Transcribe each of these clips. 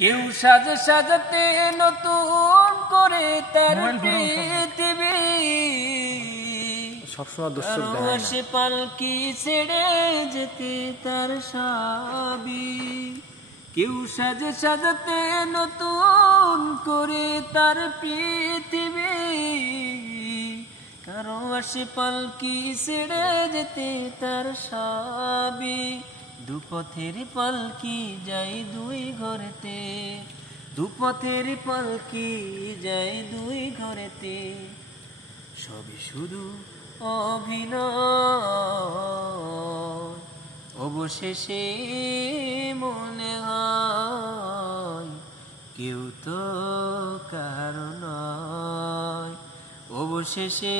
কেউ সাজে সাজাতে নতুন করে তার পৃথিবী, সবসময় সে পালকি ছেড়ে যেতে তার সাবি। কেউ সাজে সাজাতে নতুন করে তার পৃথিবী, কারো আসে পালকি ছেড়ে যেতে তার সাবি। দুপথের পালকি যাই দুই ঘরেতে, দুপথের পালকি যাই দুই ঘরেতে, সবই শুধু অভিনয়। অবশেষে মনে হয় কেউ তো কারো নয়। অবশেষে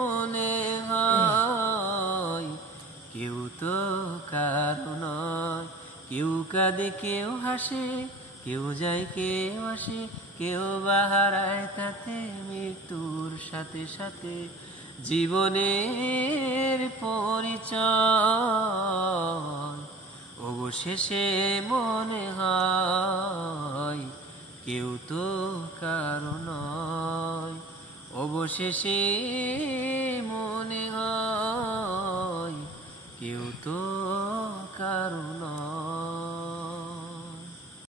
মনে হয় কেউ তো কারো নয়। কেউ কাঁদে কেউ হাসে, কেউ যায় কেউ আসে, কেউ বাহারায় তাতে মৃত্যুর সাথে সাথে জীবনের পরিচয়। অবশেষে মনে হয় কেউ তো কারো নয়। অবশেষে